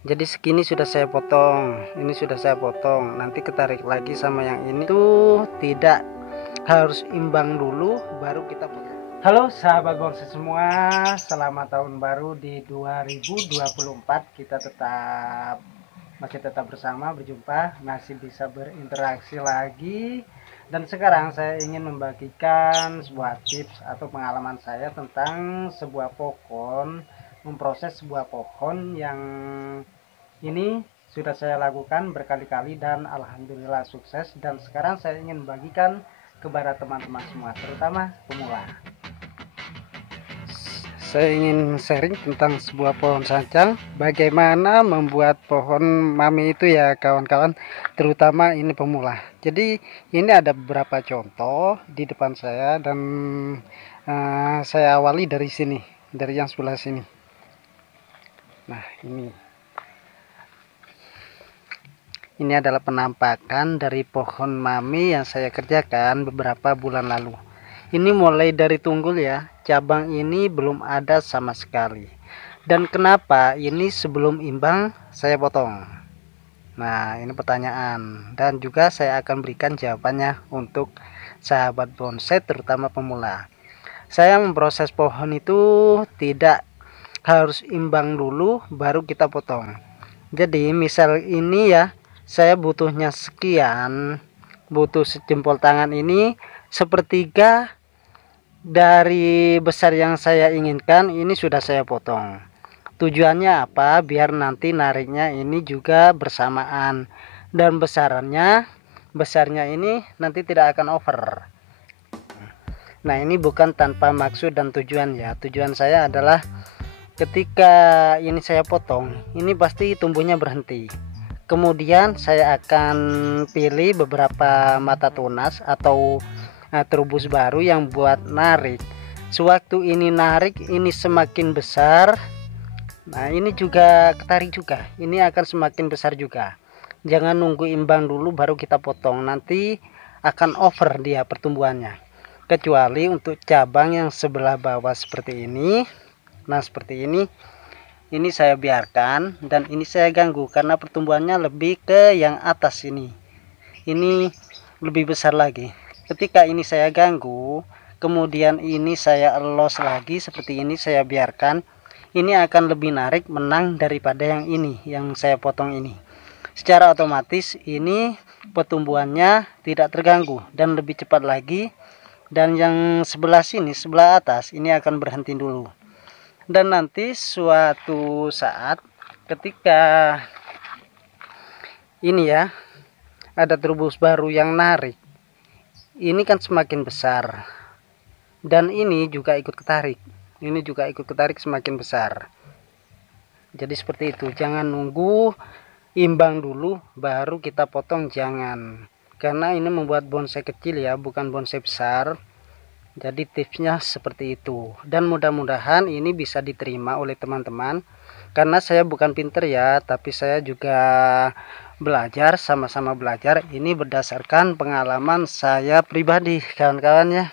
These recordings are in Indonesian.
Jadi segini sudah saya potong, ini sudah saya potong, nanti ketarik lagi sama yang ini tuh tidak harus imbang dulu baru kita potong. Halo sahabat bonsai semua, selamat tahun baru di 2024. Kita masih tetap bersama, berjumpa, masih bisa berinteraksi lagi. Dan sekarang saya ingin membagikan sebuah tips atau pengalaman saya tentang sebuah pohon, memproses sebuah pohon yang ini sudah saya lakukan berkali-kali dan alhamdulillah sukses. Dan sekarang saya ingin membagikan kepada teman-teman semua, terutama pemula. Saya ingin sharing tentang sebuah pohon sancang, bagaimana membuat pohon mami itu ya kawan-kawan, terutama ini pemula. Jadi ini ada beberapa contoh di depan saya dan saya awali dari sini, dari yang sebelah sini. Nah ini adalah penampakan dari pohon mami yang saya kerjakan beberapa bulan lalu. Ini mulai dari tunggul ya, cabang ini belum ada sama sekali. Dan kenapa ini sebelum imbang saya potong? Nah ini pertanyaan, dan juga saya akan berikan jawabannya untuk sahabat bonsai terutama pemula. Saya memproses pohon itu tidak harus imbang dulu baru kita potong. Jadi misal ini ya, saya butuhnya sekian, butuh sejempol tangan ini, sepertiga dari besar yang saya inginkan ini sudah saya potong. Tujuannya apa? Biar nanti nariknya ini juga bersamaan, dan besarnya ini nanti tidak akan over. Nah ini bukan tanpa maksud dan tujuan ya. Tujuan saya adalah ketika ini saya potong, ini pasti tumbuhnya berhenti. Kemudian saya akan pilih beberapa mata tunas atau terubus baru yang buat narik. Sewaktu ini narik, ini semakin besar. Nah ini juga ketarik juga, ini akan semakin besar juga. Jangan nunggu imbang dulu baru kita potong, nanti akan over dia pertumbuhannya. Kecuali untuk cabang yang sebelah bawah seperti ini. Nah seperti ini saya biarkan, dan ini saya ganggu karena pertumbuhannya lebih ke yang atas ini lebih besar lagi. Ketika ini saya ganggu, kemudian ini saya elos lagi seperti ini, saya biarkan, ini akan lebih narik menang daripada yang ini yang saya potong ini. Secara otomatis ini pertumbuhannya tidak terganggu dan lebih cepat lagi. Dan yang sebelah sini, sebelah atas, ini akan berhenti dulu. Dan nanti suatu saat ketika ini ya ada terubus baru yang narik, ini kan semakin besar, dan ini juga ikut ketarik, semakin besar. Jadi seperti itu, jangan nunggu imbang dulu baru kita potong, jangan, karena ini membuat bonsai kecil ya, bukan bonsai besar. Jadi tipsnya seperti itu, dan mudah-mudahan ini bisa diterima oleh teman-teman, karena saya bukan pinter ya, tapi saya juga belajar, sama-sama belajar. Ini berdasarkan pengalaman saya pribadi kawan-kawan ya.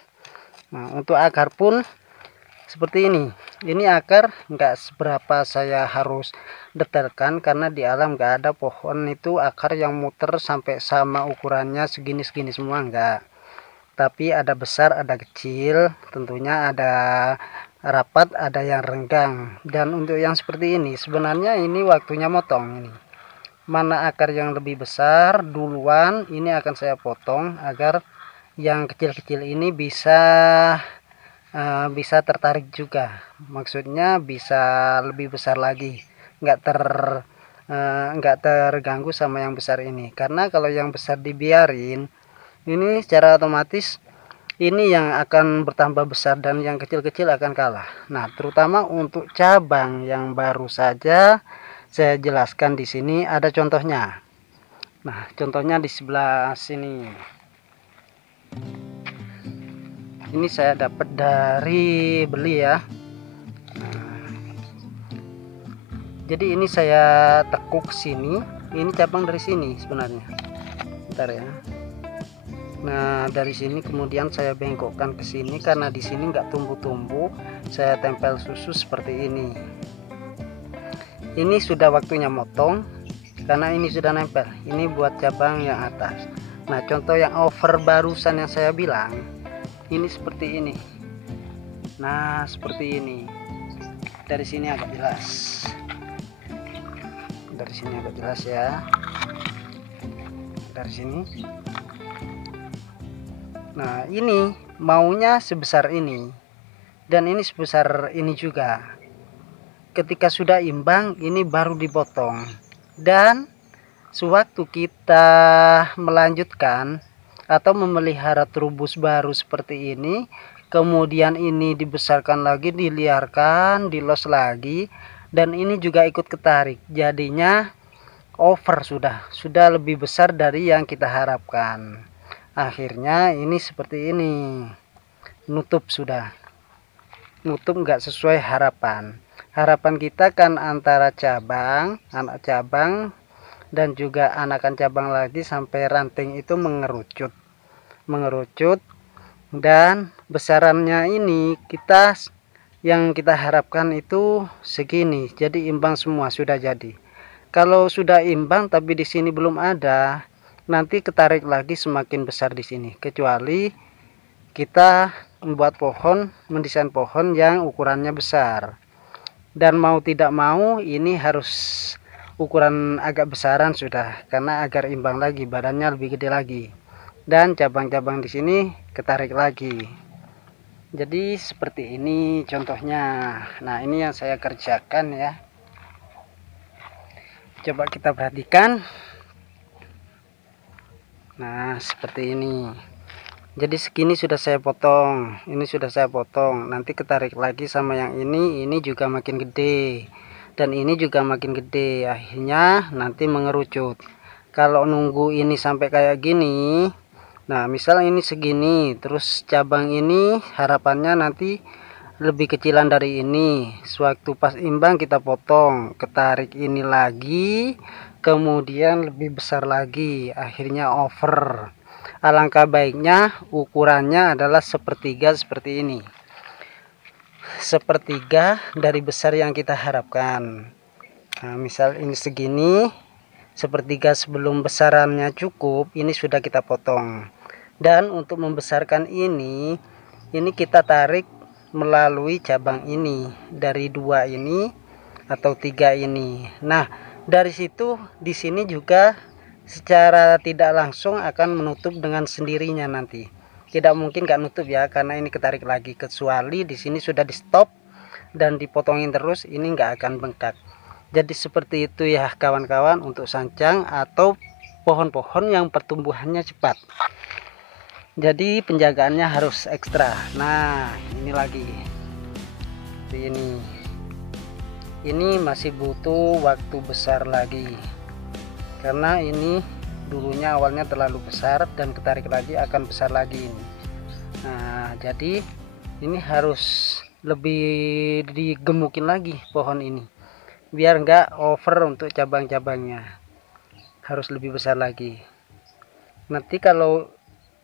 Nah untuk akar pun seperti ini akar nggak seberapa saya harus detailkan, karena di alam nggak ada pohon itu akar yang muter sampai sama ukurannya segini-segini semua, enggak. Tapi ada besar, ada kecil, tentunya ada rapat, ada yang renggang. Dan untuk yang seperti ini sebenarnya ini waktunya motong. Ini mana akar yang lebih besar duluan, ini akan saya potong agar yang kecil-kecil ini bisa tertarik juga, maksudnya bisa lebih besar lagi, nggak terganggu sama yang besar ini. Karena kalau yang besar dibiarin, ini secara otomatis ini yang akan bertambah besar dan yang kecil-kecil akan kalah. Nah terutama untuk cabang yang baru saja saya jelaskan di sini, ada contohnya. Nah contohnya di sebelah sini, ini saya dapat dari beli ya. Jadi ini saya tekuk sini, ini cabang dari sini sebenarnya, bentar ya. Nah dari sini kemudian saya bengkokkan ke sini, karena di sini nggak tumbuh-tumbuh, saya tempel susu seperti ini. Ini sudah waktunya motong karena ini sudah nempel. Ini buat cabang yang atas. Nah, contoh yang over barusan yang saya bilang, ini seperti ini. Nah, seperti ini. Dari sini agak jelas. Dari sini agak jelas ya. Dari sini. Nah, ini maunya sebesar ini. Dan ini sebesar ini juga. Ketika sudah imbang, ini baru dipotong. Dan sewaktu kita melanjutkan atau memelihara trubus baru seperti ini, kemudian ini dibesarkan lagi, diliarkan, dilos lagi, dan ini juga ikut ketarik, jadinya over, sudah lebih besar dari yang kita harapkan. Akhirnya ini seperti ini, nutup, sudah nutup nggak sesuai harapan. Harapan kita kan antara cabang, anak cabang, dan juga anakan cabang lagi sampai ranting itu mengerucut dan besarannya ini yang kita harapkan itu segini, jadi imbang semua sudah jadi. Kalau sudah imbang tapi di sini belum ada, nanti ketarik lagi semakin besar di sini, kecuali kita membuat pohon, mendesain pohon yang ukurannya besar. Dan mau tidak mau ini harus ukuran agak besaran sudah, karena agar imbang lagi, badannya lebih gede lagi, dan cabang-cabang di sini ketarik lagi. Jadi seperti ini contohnya. Nah, ini yang saya kerjakan ya. Coba kita perhatikan. Nah, seperti ini. Jadi segini sudah saya potong, ini sudah saya potong, nanti ketarik lagi sama yang ini juga makin gede, dan ini juga makin gede, akhirnya nanti mengerucut. Kalau nunggu ini sampai kayak gini, nah misal ini segini, terus cabang ini harapannya nanti lebih kecilan dari ini, sewaktu pas imbang kita potong, ketarik ini lagi, kemudian lebih besar lagi, akhirnya over. Alangkah baiknya ukurannya adalah sepertiga seperti ini, sepertiga dari besar yang kita harapkan. Nah, misal ini segini, sepertiga sebelum besarannya cukup, ini sudah kita potong. Dan untuk membesarkan ini kita tarik melalui cabang ini, dari 2 ini atau 3 ini. Nah, dari situ di sini juga secara tidak langsung akan menutup dengan sendirinya nanti. Tidak mungkin nggak nutup ya, karena ini ketarik lagi, kecuali di sini sudah di stop dan dipotongin terus, ini nggak akan bengkak. Jadi seperti itu ya kawan-kawan, untuk sancang atau pohon-pohon yang pertumbuhannya cepat. Jadi penjagaannya harus ekstra. Nah, ini lagi seperti ini masih butuh waktu besar lagi, karena ini dulunya awalnya terlalu besar dan ketarik lagi akan besar lagi ini. Nah, jadi ini harus lebih digemukin lagi pohon ini biar enggak over untuk cabang-cabangnya, harus lebih besar lagi. Nanti kalau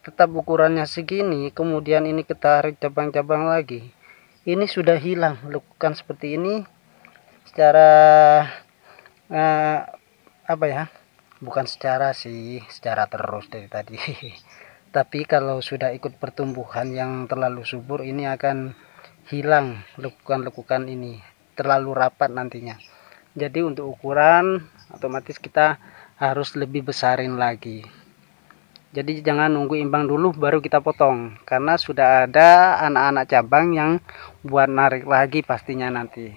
tetap ukurannya segini, kemudian ini ketarik cabang-cabang lagi, ini sudah hilang lekukan seperti ini secara apa ya, bukan secara terus dari tadi tapi kalau sudah ikut pertumbuhan yang terlalu subur, ini akan hilang lekukan-lekukan ini, terlalu rapat nantinya. Jadi untuk ukuran otomatis kita harus lebih besarin lagi. Jadi jangan nunggu imbang dulu baru kita potong, karena sudah ada anak-anak cabang yang buat narik lagi pastinya nanti.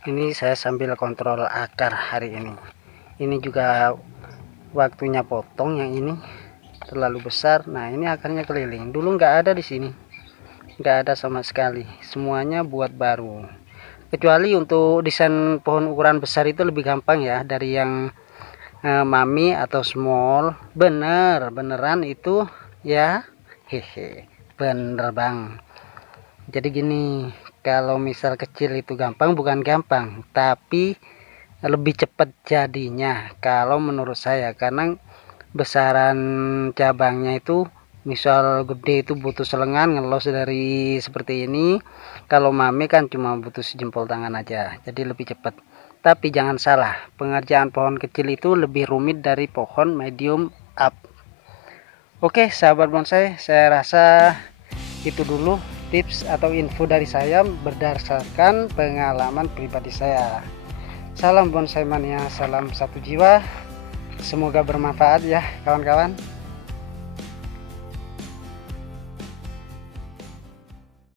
Ini saya sambil kontrol akar hari ini. Ini juga waktunya potong, yang ini terlalu besar. Nah, ini akarnya keliling. Dulu nggak ada di sini, nggak ada sama sekali. Semuanya buat baru. Kecuali untuk desain pohon ukuran besar itu lebih gampang ya, dari yang mami atau small. Beneran itu ya, bener bang. Jadi gini, kalau misal kecil itu gampang, bukan gampang, tapi lebih cepat jadinya kalau menurut saya, karena besaran cabangnya itu Misal gede itu butuh selengan ngelos dari seperti ini, kalau mami kan cuma butuh sejempol tangan aja, jadi lebih cepat. Tapi jangan salah, pengerjaan pohon kecil itu lebih rumit dari pohon medium up. Oke sahabat bonsai, saya rasa itu dulu tips atau info dari saya berdasarkan pengalaman pribadi saya. Salam bonsai mania, salam satu jiwa, semoga bermanfaat ya kawan-kawan.